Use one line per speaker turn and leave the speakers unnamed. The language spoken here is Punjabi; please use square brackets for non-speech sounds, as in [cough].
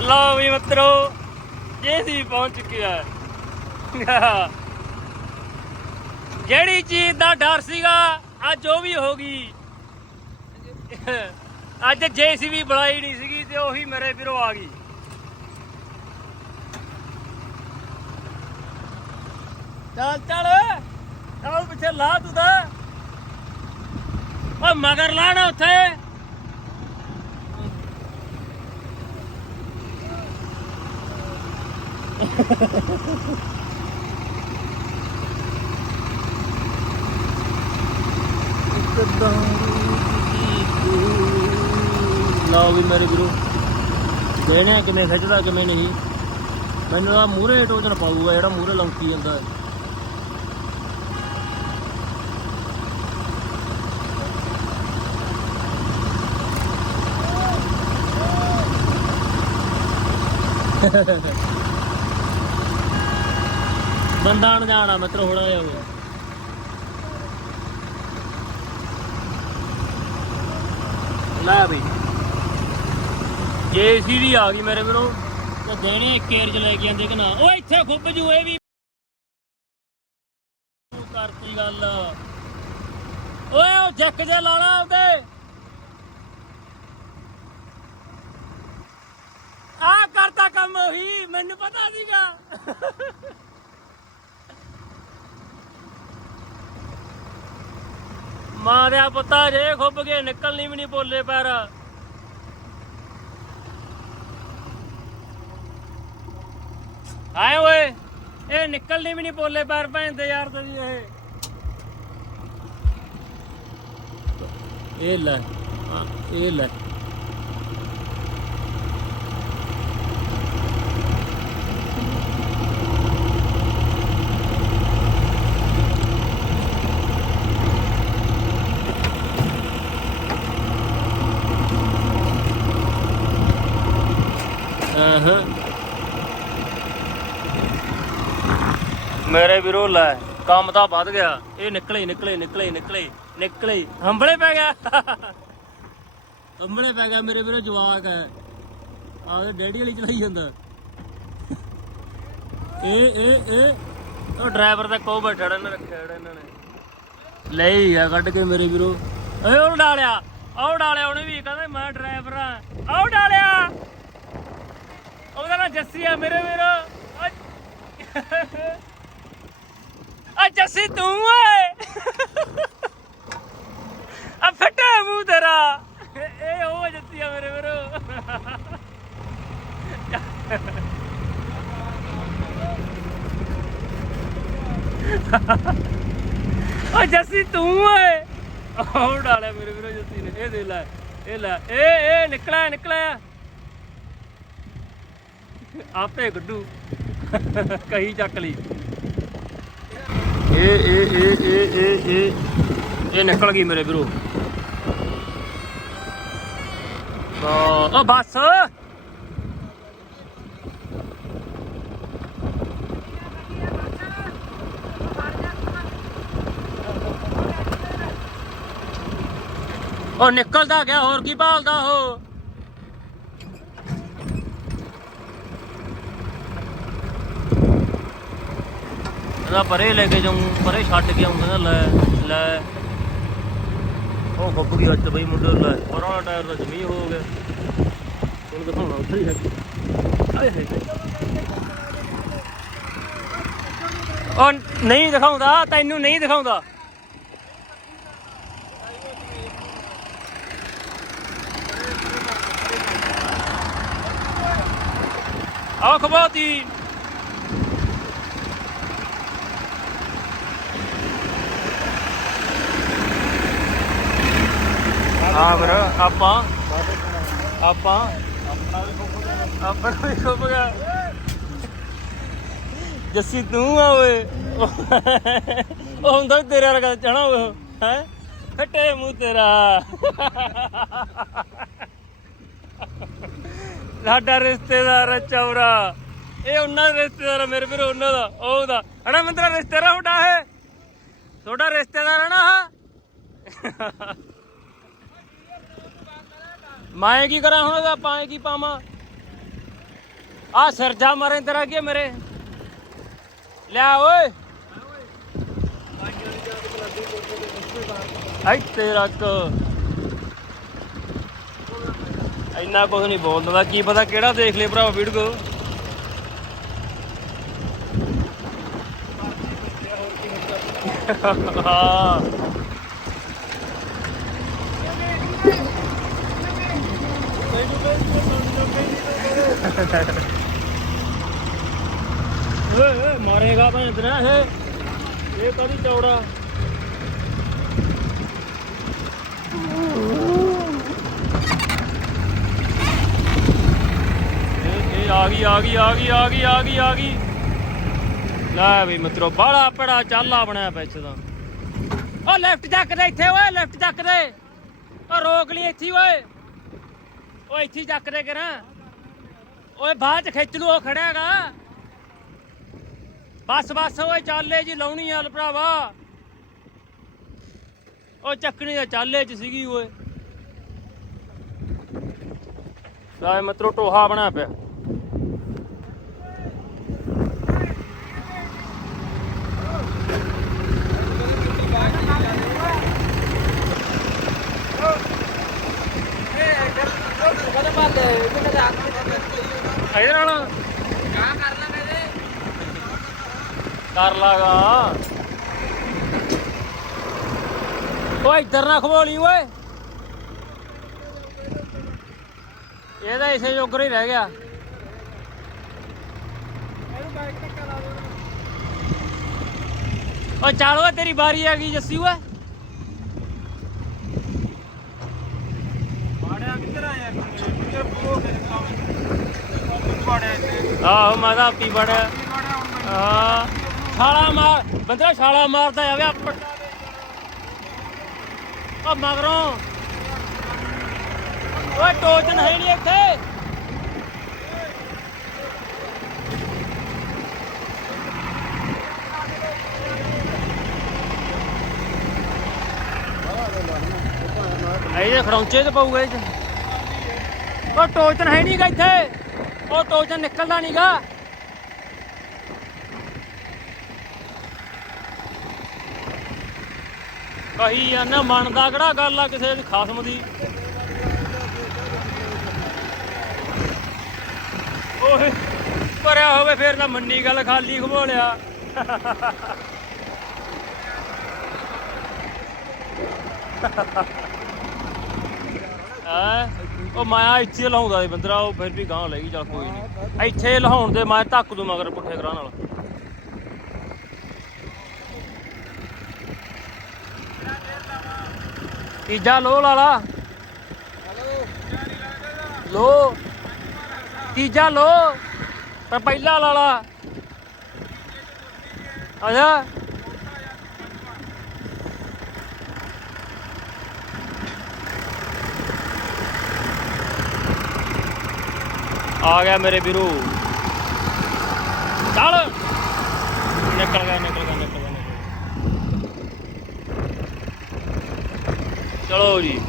ਲਓ ਵੀ ਮਿੱਤਰੋ ਇਹ ਸੀ ਪਹੁੰਚ ਚੁੱਕਿਆ ਜਿਹੜੀ ਚੀਜ਼ ਦਾ ਡਰ ਸੀਗਾ, ਅੱਜ ਉਹ ਵੀ ਹੋ ਗਈ। ਅੱਜ ਜੇਸੀਬੀ ਬੁਲਾਈ ਨਹੀਂ ਸੀਗੀ ਤੇ ਉਹੀ ਮੇਰੇ ਵੀਰੋ ਆ ਗਈ। ਚੱਲ ਚੱਲ ਚੱਲ ਪਿੱਛੇ ਲਾ ਤੂੰ ਤਾਂ। ਓ ਮਗਰ ਲਾਣਾ ਉੱਥੇ। ਲਓ ਵੀ ਮੇਰੇ ਗੁਰੂ ਦੇਣੇ ਕਿਵੇਂ ਖਿੱਚਦਾ, ਕਿਵੇਂ ਨਹੀਂ। ਮੈਨੂੰ ਆ ਮੂਰੇ ਟੋਚਨ ਪਾਊਗਾ, ਜਿਹੜਾ ਮੂਰੇ ਲੌਂਕੀ ਜਾਂਦਾ ਹੈ। [laughs] ਬੰਦਾ ਅਣਜਾਣਾ ਮਿੱਤਰ ਹੋੜਾ ਜਿਹਾ ਹੋਇਆ ਲੈ ਬਈ ਜੇਸੀਬੀ ਆ ਗਈ ਮੇਰੇ ਵੀਰੋ ਤੇ ਦੇਣੇ ਇੱਕ ਏਰ ਚ ਲੈ ਕੇ ਆਂਦੇ ਕਿ ਨਾ। ਓਏ ਇੱਥੇ ਖੁੱਬ ਜੂ ਇਹ ਵੀ ਕਰਤੀ ਗੱਲ। ਓਏ ਉਹ ਜੱਕ ਜੇ ਲਾਣਾ ਉਹਦੇ ਆ ਕਰਤਾ ਕੰਮ ਉਹੀ ਮੈਨੂੰ ਪਤਾ ਸੀਗਾ। ਮਾਂ ਪੁੱਤਾ, ਜੇ ਖੁੱਬ ਕੇ ਨਿਕਲਣੀ ਵੀ ਨਹੀਂ ਬੋਲੇ ਪੈਰ। ਆਏ ਓਏ, ਇਹ ਨਿਕਲਣੀ ਵੀ ਨਹੀਂ ਬੋਲੇ ਪੈਰ ਭੈਣ ਦੇ ਯਾਰ ਤੇਰੀ ਇਹ। ਇਹ ਲੈ ਇਹ ਲੈ। ਹਾਂ ਮੇਰੇ ਵੀਰੋ, ਲੈ, ਕੰਮ ਤਾਂ ਵੱਧ ਗਿਆ। ਇਹ ਨਿਕਲੇ ਨਿਕਲੇ ਨਿਕਲੇ ਨਿਕਲੇ ਨਿਕਲੇ। ਹੰਬਲੇ ਪੈ ਗਿਆ। ਹੰਬਲੇ ਪੈ ਗਿਆ ਮੇਰੇ ਵੀਰੋ, ਜਵਾਕ ਹੈ। ਆਹ ਡੈਡੀ ਵਾਲੀ ਚਲਾਈ ਜਾਂਦਾ। ਇਹ ਇਹ ਇਹ, ਉਹ ਡਰਾਈਵਰ ਦਾ ਕੋ ਬੈਠਾ ਇਹਨਾਂ ਰੱਖਿਆ ਇਹਨਾਂ ਨੇ। ਲੈ ਆ, ਕੱਢ ਕੇ ਮੇਰੇ ਵੀਰੋ। ਏ ਉਹ ਡਾਲਿਆ ਉਹ ਡਾਲਿਆ ਉਹਨੇ ਵੀ ਕਹਿੰਦਾ ਮੈਂ ਡਰਾਈਵਰ ਆ ਉਹ ਡਾਲਿਆ ਉਹਦਾ ਨਾਂ ਜੱਸੀ ਆ ਮੇਰੇ ਵੀਰੋ। ਆ ਜੱਸੀ ਤੂੰ ਓਏ। ਆ ਫਟਾ ਮੂੰਹ ਤੇਰਾ। ਇਹ ਉਹ ਜੱਸੀ ਆ ਮੇਰੇ ਵੀਰੋ। ਓ ਜੱਸੀ ਤੂੰ ਓਏ। ਉਹ ਡਾਲਿਆ ਮੇਰੇ ਵੀਰੋ ਜੱਸੀ ਨੇ। ਇਹ ਦੇ ਲੈ, ਇਹ ਲੈ। ਇਹ ਇਹ ਨਿਕਲਿਆ ਨਿਕਲਿਆ। ਆਪੇ ਗੱਡੂ। ਕਹੀ ਚੱਕ ਲਈ। ਇਹ ਇਹ ਇਹ ਇਹ ਇਹ ਇਹ ਇਹ ਨਿਕਲ ਗਈ ਮੇਰੇ ਵੀਰੋ। ਆ ਉਹ ਬਸ। ਉਹ ਨਿਕਲਦਾ ਗਿਆ, ਹੋਰ ਕੀ ਭਾਲਦਾ ਉਹ? ਇਹਦਾ ਪਰੇ ਲੈ ਕੇ ਜਾਉਂ ਪਰੇ ਛੱਡ ਕੇ ਆਉਂਦਾ ਲੈ ਲੈ। ਉਹ ਗੱਬ ਗਈ ਅੱਜ ਬਈ ਮੁੰਡੇ ਲੈ, ਪਰਾਂ ਟਾਇਰ ਦਾ ਜਮੀ ਹੋ ਗਿਆ। ਹੁਣ ਦਿਖਾਉਣਾ ਉੱਥੇ ਹੀ ਹੈ। ਆਏ ਹਾਏ ਉਹ ਨਹੀਂ ਦਿਖਾਉਂਦਾ, ਤੈਨੂੰ ਨਹੀਂ ਦਿਖਾਉਂਦਾ। ਆਹ ਖਬਾਤੀ ਹਾਂ ਵੀਰ ਆਪਾਂ ਆਪਾਂ ਆਪਣਾ ਵੀ ਖੁੱਬ ਗਿਆ ਜੱਸੀ ਤੂੰ ਆ ਓਏ। ਉਹ ਹੁੰਦਾ ਤੇਰੇ ਵਰਗਾ ਚਣਾ ਉਹ ਹੈ? ਫੱਟੇ ਮੂੰਹ ਤੇਰਾ। ਸਾਡਾ ਰਿਸ਼ਤੇਦਾਰ ਆ ਚੌਰਾ ਇਹ ਉਹਨਾਂ ਦਾ ਰਿਸ਼ਤੇਦਾਰ ਆ, ਮੇਰੇ ਵੀਰ ਉਹਨਾਂ ਦਾ ਉਹਦਾ ਹਣਾ ਮੈਂ ਰਿਸ਼ਤੇਦਾਰ ਹੁੰਦਾ ਹੈ ਤੁਹਾਡਾ ਰਿਸ਼ਤੇਦਾਰ ਹੈ ਨਾ ਮੈਂ ਕੀ ਕਰਾਂ ਹੁਣ ਇਹਦਾ? ਪਾਏ ਕੀ ਪਾਵਾਂ? ਆ ਸਰਜਾ ਮਾਰੇ ਤੇਰਾ ਕੀ ਮੇਰੇ? ਲਿਆ ਓਏ। ਆਈ ਤੇਰਾ ਕ। ਇੰਨਾ ਕੁਝ ਨਹੀਂ ਬੋਲਦਾ ਕੀ ਪਤਾ ਕਿਹੜਾ ਦੇਖ ਲੇ ਭਰਾ ਵੀਡੀਓ ਹਾਂ। ਓਏ ਓਏ, ਮਾਰੇਗਾ ਭੈਣ ਤੇਰਾ ਇਹ। ਇਹ ਕਦੀ ਚੌੜਾ। ਇਹ ਇਹ ਆ ਗਈ ਆ ਗਈ ਆ ਗਈ ਆ ਗਈ ਆ ਗਈ ਆ ਗਈ। ਲੈ ਵੀ ਮਿੱਤਰੋ ਬੜਾ ਪੜਾ ਚਾਲਾ ਬਣਿਆ ਪਿੱਛ ਦਾ ਓ ਲੈਫਟ ਚੱਕ ਦੇ ਇੱਥੇ, ਓਏ ਲੈਫਟ ਚੱਕ ਦੇ। ਓ, ਰੋਕ ਲਈ ਇੱਥੇ, ਓਏ। ਉਹ ਇੱਥੇ ਹੀ ਚੱਕ ਦੇ ਕਰਾਂ। ਓਏ ਬਾਅਦ ਚ ਖਿੱਚ ਨੂੰ ਉਹ ਖੜਿਆ ਹੈਗਾ। ਬਸ ਬਸ, ਓਏ ਚਾਲੇ ਜੀ ਲਾਉਣੀ ਆ ਭਰਾਵਾ। ਓ ਚੱਕਣੀ ਦਾ ਚਾਲੇ ਚ ਸੀਗੀ ਓਏ। ਲੈ ਮਤਰੋ, ਟੋਹਾ ਬਣਾ ਪਿਆ। ਇਹਦੇ ਨਾਲ? ਕਰ ਲਾਗਾ। ਓਏ, ਇੱਧਰ ਨਾ ਖਵੋਲੀ ਓਏ। ਇਹਦਾ ਇਸੇ ਜੋਗਰ ਹੀ ਰਹਿ ਗਿਆ। ਓ ਚੱਲ ਓਏ, ਤੇਰੀ ਵਾਰੀ ਆ ਗਈ ਜੱਸੀ, ਓਏ
ਬਾੜਿਆ ਕਿੱਧਰ ਆਇਆ ਕਿੱਧਰ ਬੋ ਮੇਰੇ ਕੰਮ ਬਾੜਿਆ ਇੱਥੇ?
ਆਹੋ ਮੈਂ ਤਾਂ ਆਪੀ ਬੜਿਆ ਹਾਂ ਛਾਲਾ ਮਾਰ ਬੰਦਾ ਛਾਲਾ ਮਾਰਦਾ ਆਵੇ ਆਪੜ ਓ ਮਗਰੋਂ। ਓਏ ਟੋਚਨ ਹੈ ਨਹੀਂ ਇੱਥੇ। ਇਹ ਖੜੌਂਚੇ ਤੇ ਪਊਗਾ ਇਹ ਚ। ਓ ਟੋਚਨ ਹੈ ਨਹੀਂਗਾ ਇੱਥੇ। ਉਹ ਟੋਚਨ ਨਿਕਲਦਾ ਨਹੀਂਗਾ ਕਹੀ ਜਾਂਦਾ ਮੰਨਦਾ ਕਿਹੜਾ ਗੱਲ ਆ ਕਿਸੇ ਦੀ ਖਾਸਮ ਦੀ। ਓਏ, ਭਰਿਆ ਹੋਵੇ ਫੇਰ ਤਾਂ ਮੰਨੀ ਗੱਲ ਖਾਲੀ ਖਬੋਲਿਆ ਆ ਉਹ ਮਾਇਆ ਇੱਥੇ ਲਾਉਂਦਾ ਸੀ ਬੰਦਰਾ, ਉਹ ਫਿਰ ਵੀ ਗਾਂ ਲੈ ਗਈ, ਚੱਲ ਕੋਈ ਨਹੀਂ ਇੱਥੇ ਲਹਾਉਣ ਦੇ ਮੈਂ ਧੱਕ ਦੂ ਮਗਰ ਪੁੱਠੇ ਕਰਾਂ ਨਾਲ। ਤੀਜਾ ਲੋਹ ਲਾਲਾ। ਲੋ। ਤੀਜਾ ਲੋ। ਪਰ ਪਹਿਲਾ ਲਾਲਾ। ਆਜਾ। ਆ ਗਿਆ ਮੇਰੇ ਵੀਰੋ। ਚੱਲ। ਨਿਕਲ ਗਿਆ ਨਿਕਲ ਗਿਆ ਨਿਕਲ ਗਿਆ ਚਲੋ ਜੀ।